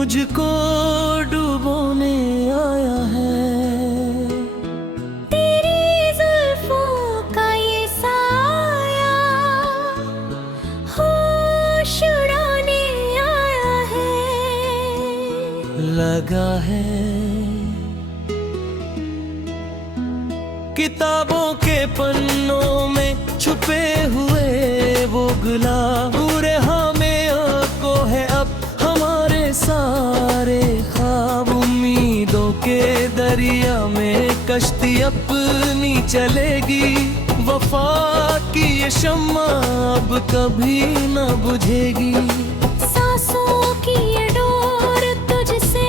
मुझको डुबोने आया है। तेरी जुल्फों का ये साया होश उड़ाने आया है। लगा है किताबों के पन्नों में छुपे हुए वो गुलाब पूरे हमें को है अब हमारे सारे ख्वाब। उम्मीदों के दरिया में कश्ती अपनी चलेगी, वफा की ये शम्मा अब कभी न बुझेगी। सांसों की ये डोर तुझसे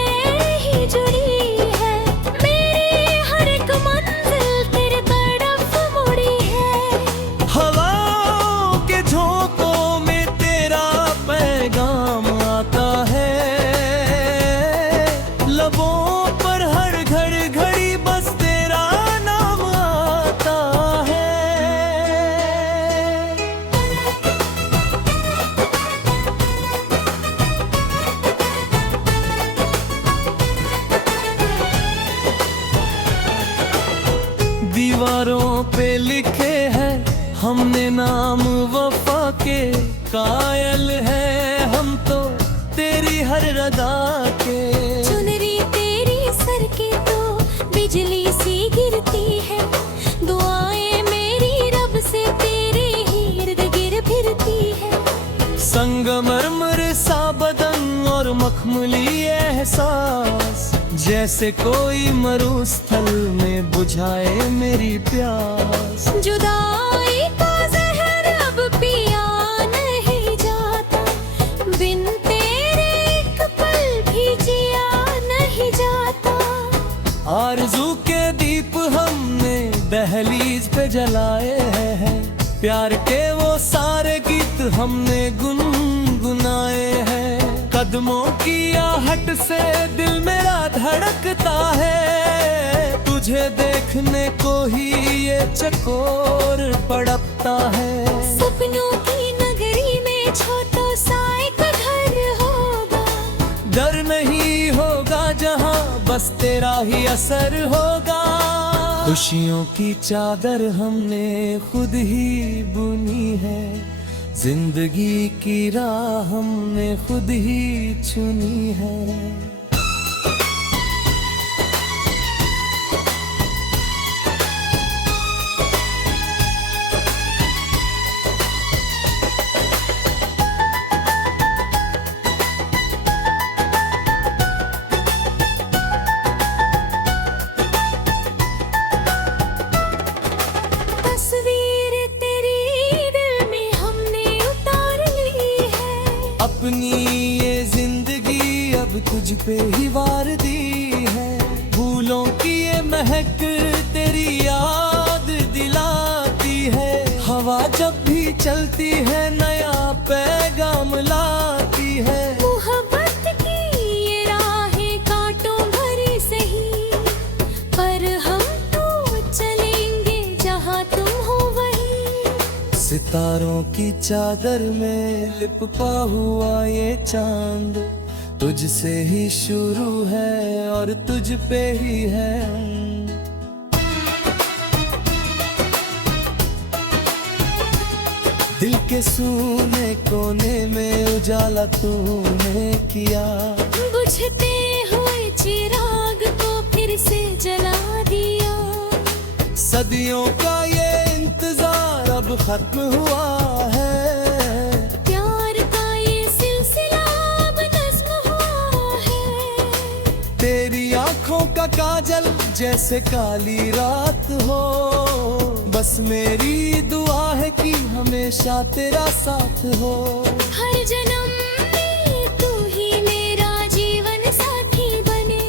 ही जुड़ी है, मेरी हर एक मंजिल तेरे तरफ मुड़ी है। हवाओं के झोंकों में तेरा पैगाम आता है, लबों पर हर घड़ी बस तेरा नाम आता है। दीवारों पे लिखे हैं हमने नाम वफा के, कायल है हम तो तेरी हर रदा के। चुनरी तेरी सर के तो बिजली सी गिरती है, दुआएं मेरी रब से तेरे ही इर्द गिर्द फिरती है। संगमरमर सा बदन और मखमली एहसास, जैसे कोई मरुस्थल में बुझाए मेरी प्यास। जुदाई का जहर अब पिया नहीं जाता, बिन तेरे एक पल भी जिया नहीं जाता। आरज़ू के दीप हमने दहलीज पे जलाए हैं, प्यार के वो सारे गीत हमने गुनगुनाए हैं। कदमों की आहट से दिल मेरा धड़कता है, तुझे देखने को ही ये चकोर पड़कता है। सपनों की नगरी में छोटो सा एक घर होगा, डर नहीं होगा जहाँ बस तेरा ही असर होगा। खुशियों की चादर हमने खुद ही बुनी है, जिंदगी की राह हमने खुद ही चुनी है। तस्वीर तेरी दिल में हमने उतार ली है, अपनी ये जिंदगी अब तुझ पे ही वार दी है। फूलों की ये महक तेरी याद दिलाती है, हवा जब भी चलती है नया पैगाम लाती है। मोहब्बत की ये राहें कांटों भरी सही, पर हम तो चलेंगे जहाँ तुम हो वहीं। सितारों की चादर में लिपटा हुआ ये चांद, तुझसे ही शुरू है और तुझ पे ही है अंत। दिल के सूने कोने में उजाला तूने किया, बुझते हुए चिराग को फिर से जला दिया। सदियों का ये इंतजार अब खत्म हुआ है, प्यार का ये सिलसिला अब नज़्म हुआ है। तेरी आंखों का काजल जैसे काली रात हो, बस मेरी दुआ है कि हमेशा तेरा साथ हो। हर जन्म में तू ही मेरा जीवन साथी बने,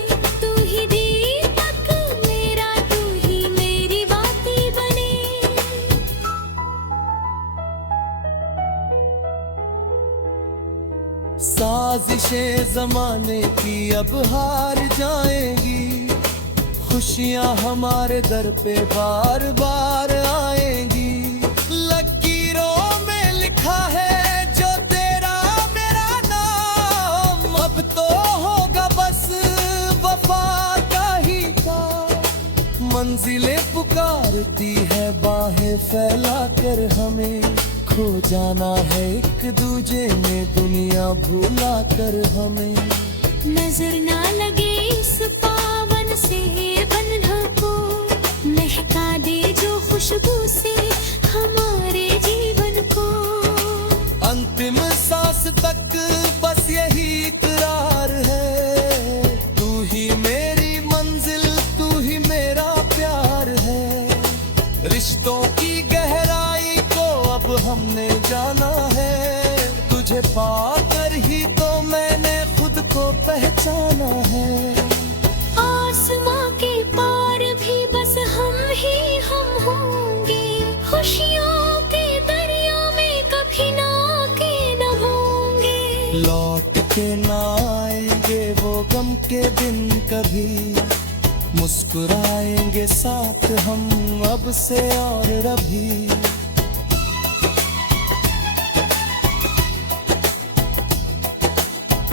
तू ही दीपक मेरा, तू ही मेरी बाती बने। साजिशें जमाने की अब हार जाएंगी, खुशियां हमारे दर पे बार बार आएंगी। लकीरों में लिखा है जो तेरा मेरा नाम, अब तो हो करती है बाहें फैला कर हमें, खो जाना है एक दूजे में दुनिया भूला कर हमें। नजर ना लगे इस पावन से बंधन को, महका दे जो खुशबू से हमारे जीवन को। अंतिम सांस तक बस यही इकरार है, तू ही मेरी मंजिल, तू ही मेरा प्यार है। रिश्तों की गहराई को अब हमने जाना है, तुझे पाकर ही तो मैंने खुद को पहचाना है। आसमां के पार भी बस हम ही हम होंगे, खुशियों के दरिया में कभी ना के न होंगे। लौट के ना आएंगे वो गम के दिन कभी, मुस्कुराएंगे साथ हम अब से और अभी।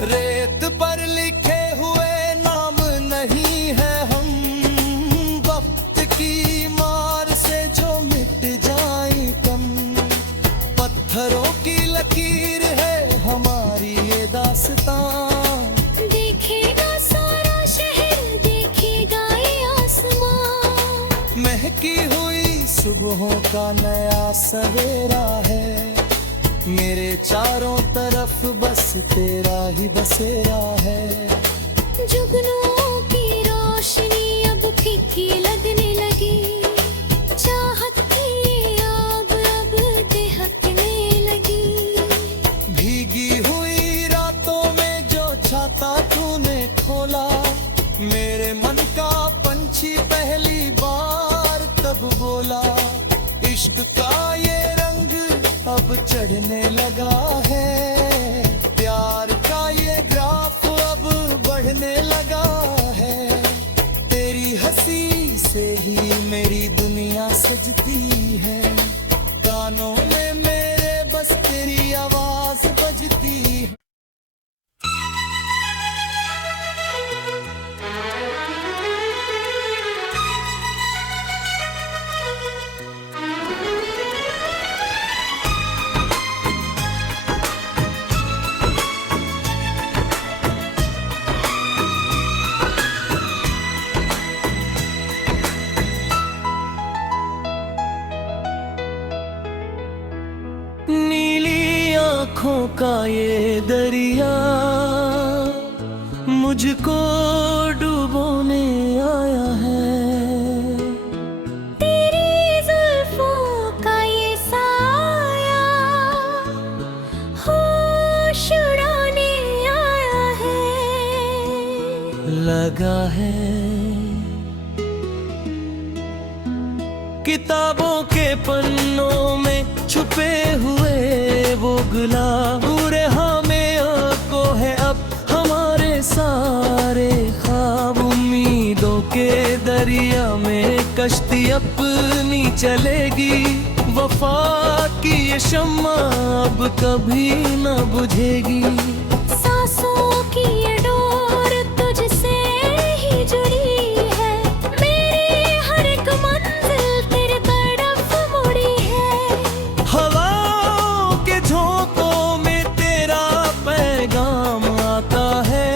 रेत पर लिखे हुए नाम नहीं है हम, वक्त की मार से जो मिट जाए कम। पत्थरों की लकीर है हमारी ये दास्तां, देखेगा सारा शहर, देखेगा ये आसमां। महकी हुई सुबहों का नया सवेरा है, मेरे चारों तरफ बस तेरा ही बसेरा है। जुगनुओं की रोशनी अब फीकी लगने लगी, चाहत की ये आग अब दहकने लगी। भीगी हुई रातों में जो छाता तूने खोला, मेरे मन का पंछी पहली बार तब बोला। इश्क का ये रंग अब चढ़ने लगा है, प्यार का ये ग्राफ अब बढ़ने लगा है। तेरी हंसी से ही मेरी दुनिया सजती है, कानों में मेरे बस तेरी आवाज बजती है। नीली आँखों का ये दरिया मुझको डुबोने आया है। तेरी जुल्फों का ये साया होश उड़ाने आया है। लगा है किताबों के पन्नों में छुपे हुए वो गुलाब, पूरे हमें को है अब हमारे सारे ख्वाब। उम्मीदों के दरिया में कश्ती अपनी चलेगी, वफा की ये शम्मा अब कभी न बुझेगी। सांसों की ये डोर तुझसे ही जुड़ी है, मेरी हर एक मंजिल तेरे तरफ मुड़ी है। हवाओं के झोंकों में तेरा पैगाम आता है,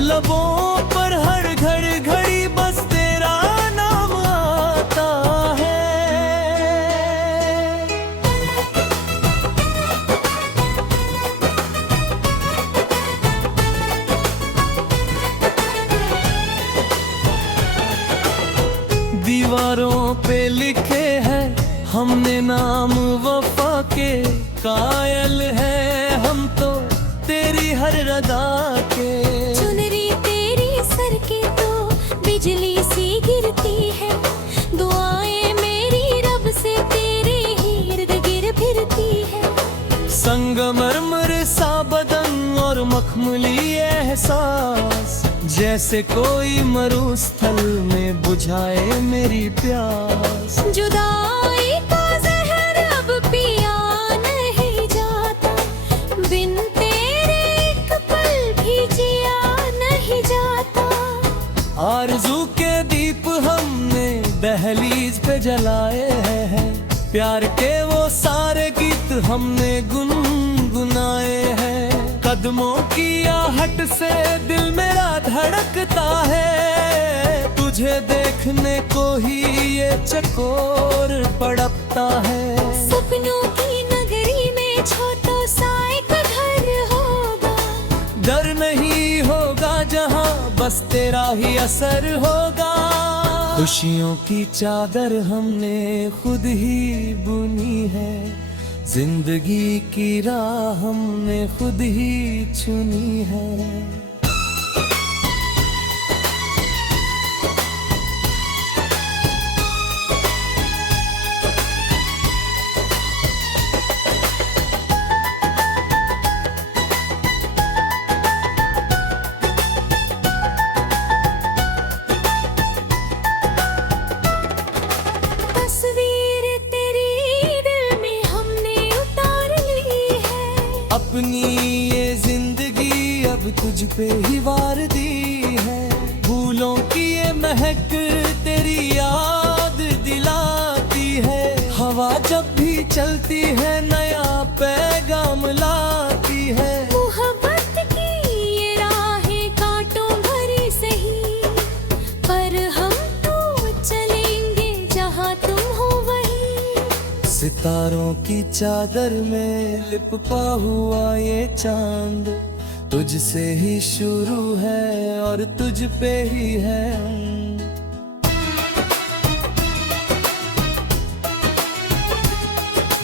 लबों पर हर घड़ी बस तेरा नाम आता है। दीवारों पे लिखे हैं हमने नाम वफा के, कायल है हम तो तेरी हर रदा के। चुनरी तेरी सर के तो बिजली सी गिरती है, दुआएं मेरी रब से तेरे ही इर्द गिर्द फिरती है। संगमरमर सा बदन और मखमली एहसास, जैसे कोई मरुस्थल में बुझाए मेरी प्यास। जुदाई का जहर अब पिया नहीं जाता, बिन तेरे एक पल भी जिया नहीं जाता। आरज़ू के दीप हमने प्यार के वो सारे गीत हमने गुनगुनाए हैं। कदमों की आहट से दिल मेरा धड़कता है, तुझे देखने को ही ये चकोर पड़कता है। सपनों की नगरी में छोटो सा एक घर होगा, डर नहीं होगा जहाँ बस तेरा ही असर होगा। खुशियों की चादर हमने खुद ही बुनी है, जिंदगी की राह हमने खुद ही चुनी है। तस्वीर तेरी दिल में हमने उतार ली है, अपनी ये जिंदगी अब तुझ पे ही वार दी है। फूलों की ये महक तेरी याद दिलाती है, हवा जब भी चलती है नया पैगाम लाती है। मोहब्बत की ये राहें कांटों भरी सही, पर हम तो चलेंगे जहाँ तुम हो वहीं। सितारों की चादर में लिपटा हुआ ये चांद तुझसे ही शुरू है और तुझ पे ही है अंत।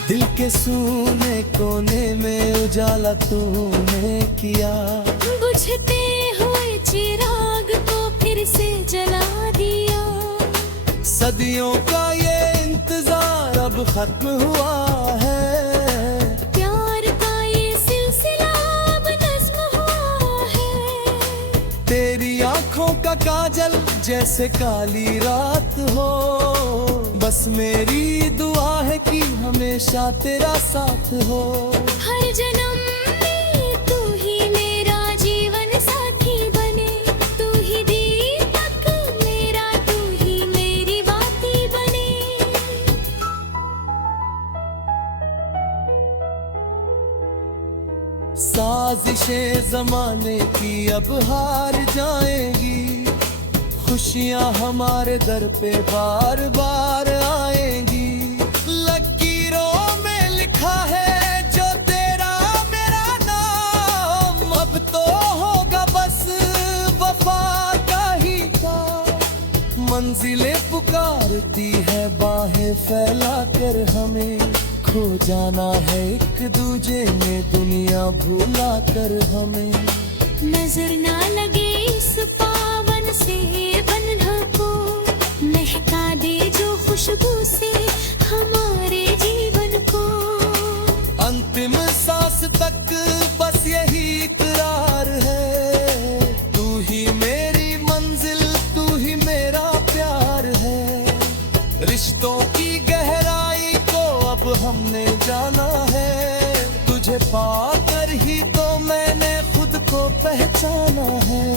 दिल के सूने कोने में उजाला तूने किया, बुझते हुए चिराग को फिर से जला दिया। सदियों का ये इंतजार अब खत्म हुआ है, प्यार का ये सिलसिला अब नज़्म हुआ है। तेरी आंखों का काजल जैसे काली रात हो, बस मेरी दुआ है कि हमेशा तेरा साथ हो। हर जन्म में तू ही मेरा जीवन साथी बने, तू ही दीपक मेरा, तू ही मेरी बाती बने। साजिशें जमाने की अब हार जाएंगी, खुशियां हमारे दर पे बार बार आएंगी। लकीरों में लिखा है जो तेरा मेरा नाम, अब तो होगा बस वफा का ही काम। मंजिलें पुकारती है बाहें फैला कर हमें, खो जाना है एक दूजे में दुनिया भूला कर हमें। नजर ना लगे इस पावन से बंधन को, महका दे जो खुशबू से हमारे जीवन को। अंतिम सांस तक बस यही इकरार है, तू ही मेरी मंजिल, तू ही मेरा प्यार है। रिश्तों की गहराई को अब हमने जाना है, तुझे पाकर ही तो मैंने खुद को पहचाना है।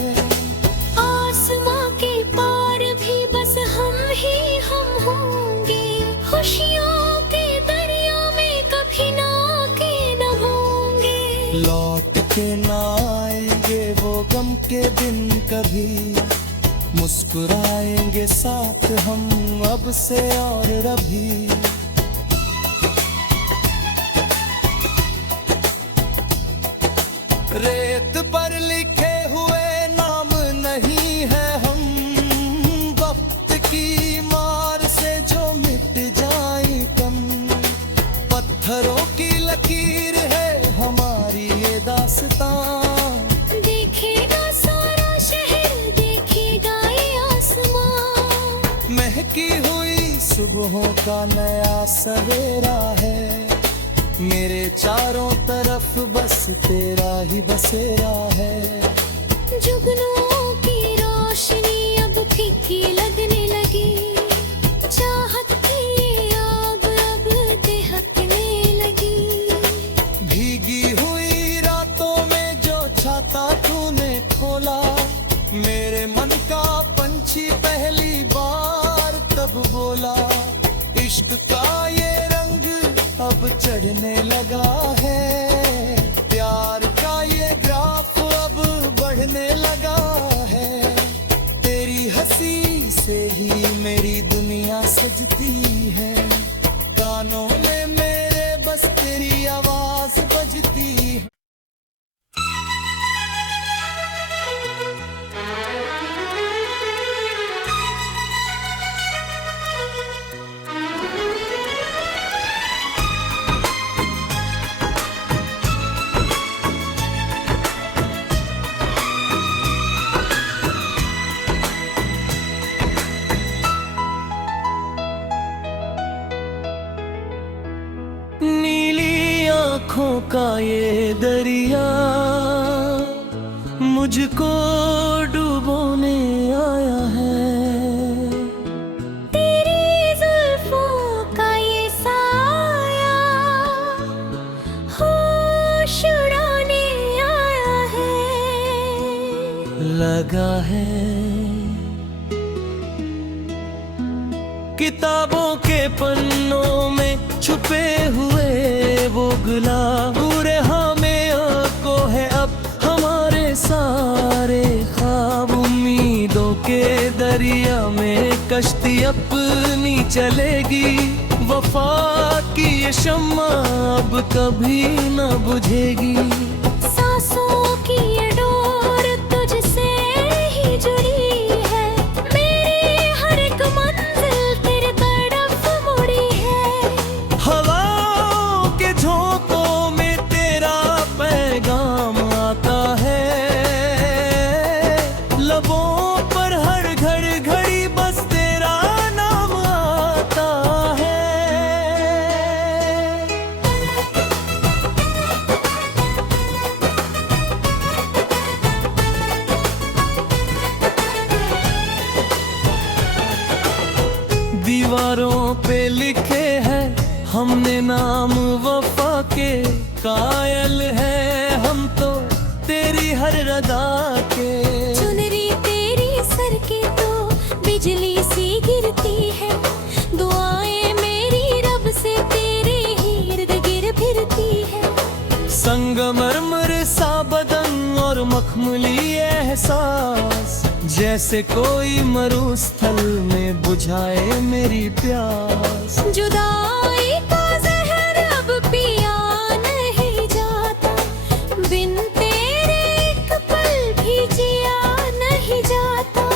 आसमां के पार भी बस हम ही हम होंगे, खुशियों के दरिया में कभी ना के न होंगे। लौट के ना आएंगे वो गम के दिन कभी, मुस्कुराएंगे साथ हम अब से और अभी। रेत पर लिखे हुए नाम नहीं है हम, वक्त की मार से जो मिट जाए कम। पत्थरों की लकीर है हमारी ये दास्तां, देखेगा सारा शहर, देखेगा ये आसमां। महकी हुई सुबहों का नया सवेरा है, मेरे चारों तरफ बस तेरा ही बसेरा है। जुगनुओं की रोशनी अब फीकी लगने लगी, चाहत की ये आग अब दहकने लगी। भीगी हुई रातों में जो छाता तूने खोला, मेरे मन का पंछी पहली बार तब बोला। इश्क का ये रंग बढ़ने लगा है, प्यार का ये ग्राफ अब बढ़ने लगा है। तेरी हंसी से ही मेरी दुनिया सजती है, कानों में मेरे बस तेरी आवाज बजती है। नीली आँखों का ये दरिया मुझको डुबोने आया है। तेरी जुल्फों का ये साया होश उड़ाने आया है। लगा है किताबों के पन्नों में छुपे हुए वो गुलाब, पूरे हमें को है अब हमारे सारे ख्वाब। उम्मीदों के दरिया में कश्ती अपनी चलेगी, वफा की ये शम्मा अब कभी न बुझेगी। सांसों की ये डोर तुझसे ही जुड़ी है, मेरी हर एक मंजिल तेरे तरफ मुड़ी है। हवाओं के झोंकों में तेरा पैगाम आता है, लबों पर हर घड़ी बस तेरा नाम आता है। दीवारों पे लिखे हैं हमने नाम वफा के, कायल है हम तो तेरी हर रदा के। चुनरी तेरी सर के तो बिजली सी गिरती है, दुआएं मेरी रब से तेरे ही इर्द गिर्द फिरती है। संगमरमर सा बदन और मखमली एहसास, जैसे कोई मरुस्थल में बुझाए मेरी प्यास। जुदाई का जहर अब पिया नहीं जाता, बिन तेरे एक पल भी जिया नहीं जाता।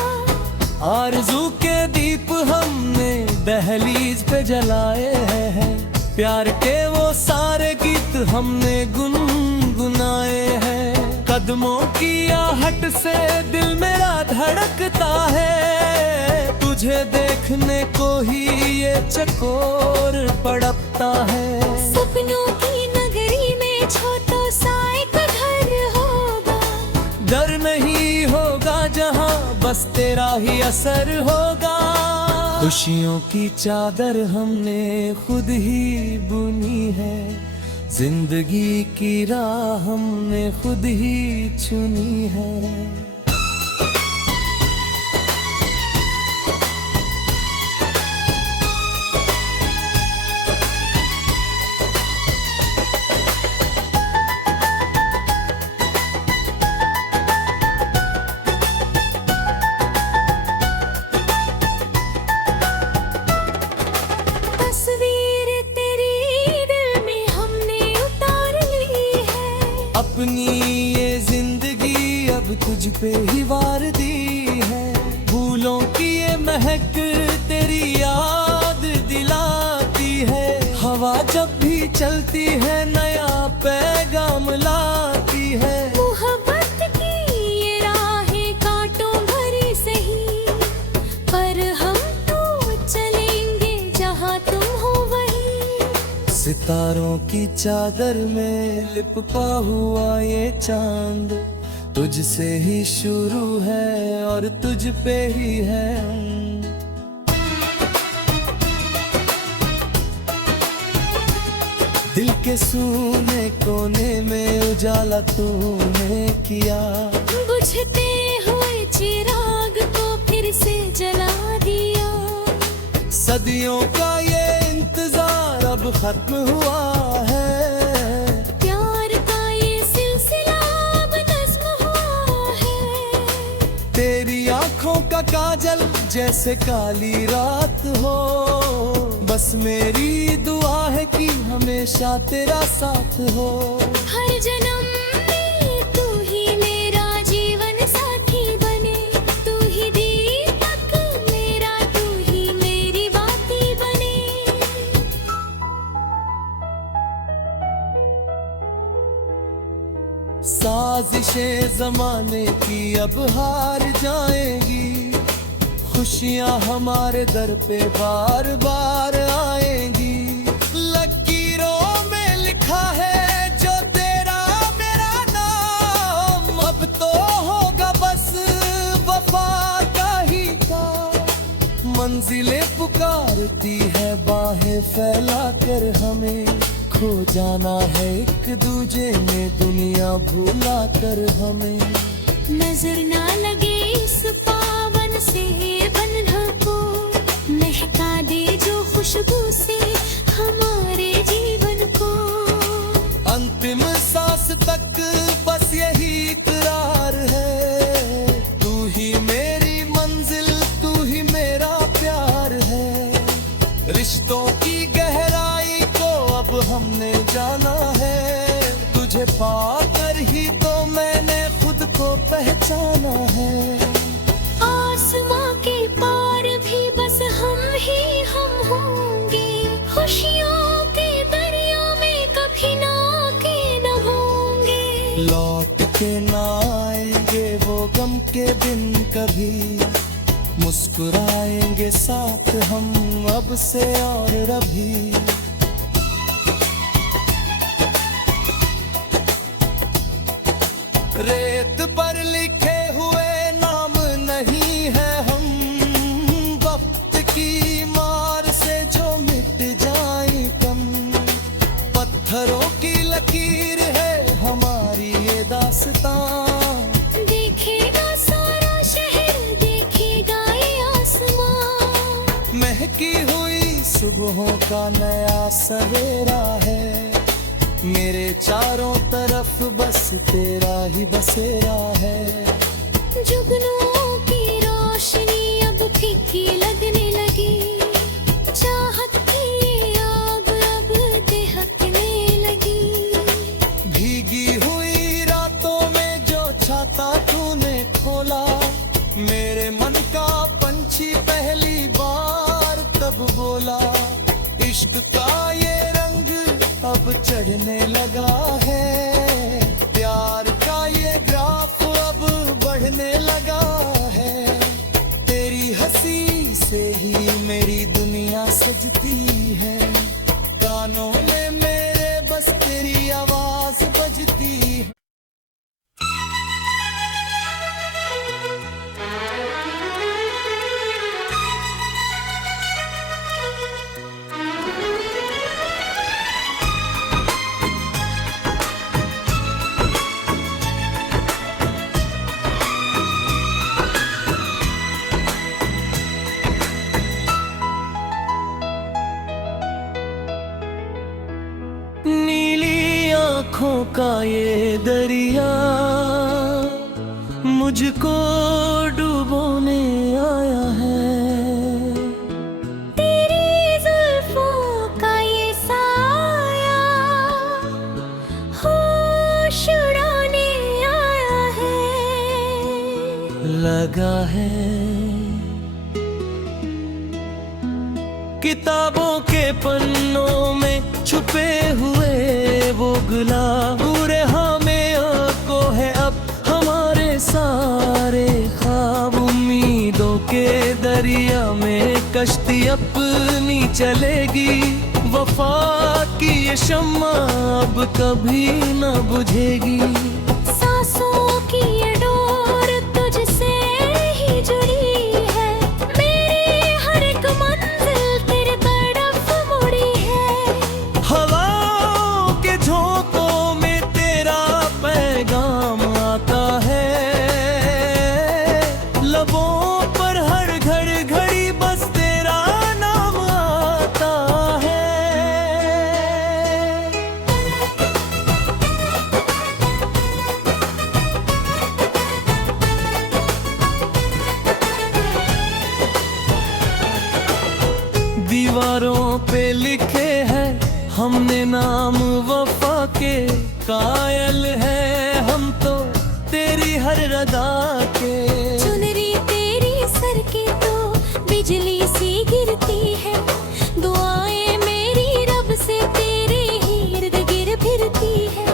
आरज़ू के दीप हमने दहलीज पे जलाए हैं, प्यार के वो सारे गीत हमने गुनगुनाए हैं। कदमों की आहट से दिल मेरा धड़कता है, तुझे देखने को ही ये चकोर पड़कता है। सपनों की नगरी में छोटो सा एक घर होगा, डर नहीं होगा जहाँ बस तेरा ही असर होगा। खुशियों की चादर हमने खुद ही बुनी है, जिंदगी की राह हमने खुद ही चुनी है। तस्वीर तेरी दिल में हमने उतार ली है, अपनी ये जिंदगी अब तुझ पे ही वार दी है। फूलों की ये महक तेरी याद दिलाती है, हवा जब भी चलती है नया पैगाम लाती है। मोहब्बत की ये राहें कांटों भरी सही, पर हम तो चलेंगे जहाँ तुम हो वहीं। सितारों की चादर में लिपटा हुआ ये चांद, तुझसे ही शुरू है और तुझ पे ही है अंत। दिल के सूने कोने में उजाला तूने किया, बुझते हुए चिराग को फिर से जला दिया। सदियों का ये इंतजार अब अब खत्म हुआ है। प्यार का ये सिलसिला अब नज़्म हुआ है। तेरी आंखों का काजल जैसे काली रात हो, बस मेरी दुआ है कि हमेशा तेरा साथ हो। हर जन्म में तू ही मेरा जीवन साथी बने, तू ही दीपक मेरा, तू ही मेरी बाती बने। साजिशें जमाने की अब हार जाएंगी, खुशियां हमारे दर पे बार बार आएंगी। लकीरों में लिखा है जो तेरा मेरा नाम, अब तो होगा बस वफा का ही काम। मंजिलें पुकारती है बाहें फैला कर हमें, खो जाना है एक दूजे में दुनिया भूला कर हमें। नजर ना लगे इस पावन से बंधन को, महका दे जो खुशबू से हमारे जीवन को। अंतिम सांस तक बस यही इकरार है, तू ही मेरी मंजिल, तू ही मेरा प्यार है। रिश्तों की गहराई को अब हमने जाना है, तुझे पाकर ही तो मैंने खुद को पहचाना है। आसमां के पार भी बस हम ही हम होंगे, खुशियों के दरिया में कभी ना के न होंगे। लौट के ना आएंगे वो गम के दिन कभी, मुस्कुराएंगे साथ हम अब से और अभी। रेत पर लिखे हुए नाम नहीं है हम, वक्त की मार से जो मिट जाए कम। पत्थरों की लकीर है हमारी ये दास्तां, देखेगा सारा शहर, देखेगा ये आसमां। महकी हुई सुबहों का नया सवेरा है, मेरे चारों तरफ बस तेरा ही बसेरा है। जुगनुओं की रोशनी अब फीकी लगने लगी, चाहत की ये आग अब दहकने लगी। भीगी हुई रातों में जो छाता तूने खोला, मेरे मन का पंछी पहली बार तब बोला। इश्क का ये रंग अब चढ़ने लगा है, प्यार का ये ग्राफ अब बढ़ने लगा है। तेरी हंसी से ही मेरी दुनिया सजती है, कानों में मेरे बस तेरी आवाज बजती है। नीली आँखों का ये दरिया मुझको डुबोने आया है। तेरी जुल्फों का ये साया होश उड़ाने आया है। लगा है किताबों के पन्नों में छुपे हुए वो गुलाब, पूरे हमें को है अब हमारे सारे ख्वाब। उम्मीदों के दरिया में कश्ती अपनी चलेगी, वफा की ये शम्मा अब कभी न बुझेगी। सांसों की ये डोर तुझसे ही जुड़ी है, मेरी हर एक मंजिल तेरे तरफ मुड़ी है। हवाओं के झोंकों में तेरा पैगाम आता है, लबों पर हर घड़ी घड़ी बस तेरा नाम आता है। दीवारों पे लिखे हैं हमने नाम वफा के, कायल है हम तो तेरी हर रदा के। चुनरी तेरी सर के तो बिजली सी गिरती है, दुआएं मेरी रब से तेरे ही इर्द गिर्द फिरती है।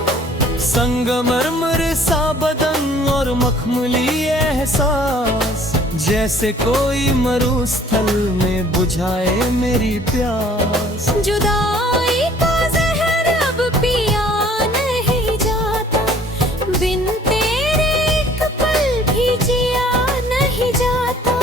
संगमरमर सा बदन और मखमली एहसास, जैसे कोई मरुस्थल में बुझाए मेरी प्यास। जुदाई का जहर अब पिया नहीं जाता, बिन तेरे एक पल भी जिया नहीं जाता।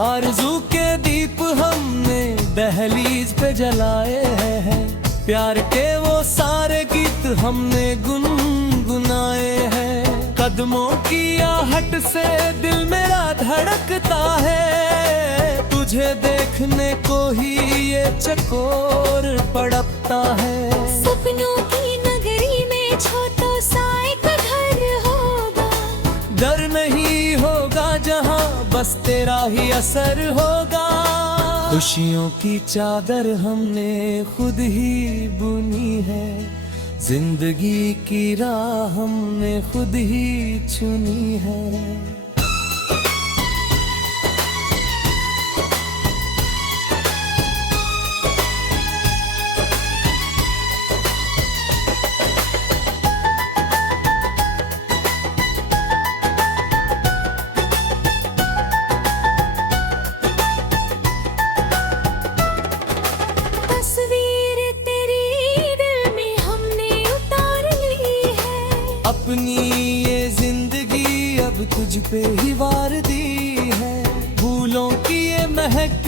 आरज़ू के दीप हमने दहलीज पे जलाए हैं, प्यार के वो सारे गीत हमने गुनगुनाए हैं। कदमों की आहट से दिल मेरा धड़कता है, तुझे देखने को ही ये चकोर पड़कता है। सपनों की नगरी में छोटो सा एक घर होगा, डर नहीं होगा जहाँ बस तेरा ही असर होगा। खुशियों की चादर हमने खुद ही बुनी है, जिंदगी की राह हमने खुद ही चुनी है। तस्वीर तेरी दिल में हमने उतार ली है, अपनी ये जिंदगी अब तुझ पे ही वार दी है। फूलों की ये महक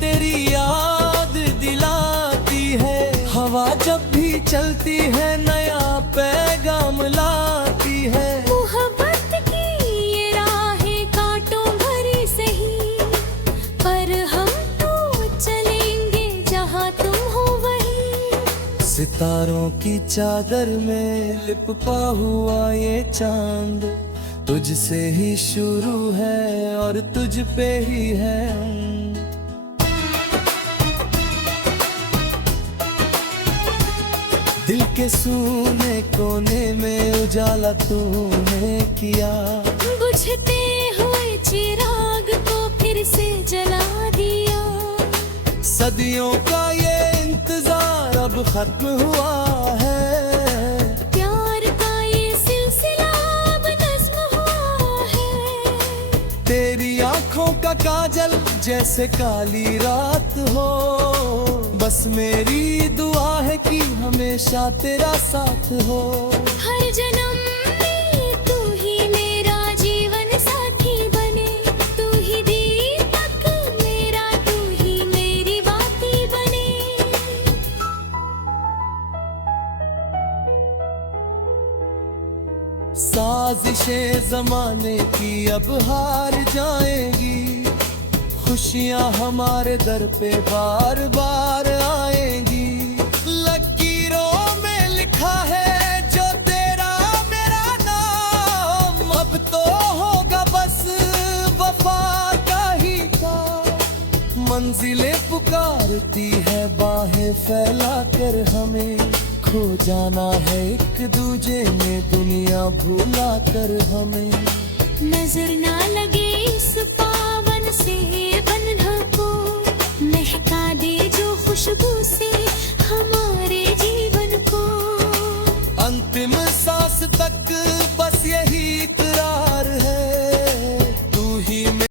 तेरी याद दिलाती है, हवा जब भी चलती है नया पैगाम लाती है। मोहब्बत की ये राहें कांटों भरी सही, पर हम तो चलेंगे जहाँ तुम हो वहीं। सितारों की चादर में लिपटा हुआ ये चांद, तुझसे ही शुरू है और तुझ पे ही है अंत। दिल के सूने कोने में उजाला तूने किया, बुझते हुए चिराग को फिर से जला दिया। सदियों का ये इंतजार अब खत्म हुआ है, प्यार का ये सिलसिला अब नज़्म हुआ है। तेरी आंखों का काजल जैसे काली रात हो, बस मेरी दुआ है कि हमेशा तेरा साथ हो। हर जन्म में तू ही मेरा जीवन साथी बने, तू ही दीपक मेरा, तू ही मेरी बाती बने। साजिशें जमाने की अब हार जाएगी, खुशियां हमारे दर पे बार बार आएंगी। लकीरों में लिखा है जो तेरा मेरा नाम, अब तो होगा बस वफा का ही काम। मंजिलें पुकारती है बाहें फैला कर हमें, खो जाना है एक दूजे में दुनिया भूला कर हमें। नजर ना लगे इस पावन से बंधन को, महका दे जो खुशबू से हमारे जीवन को। अंतिम सांस तक बस यही इकरार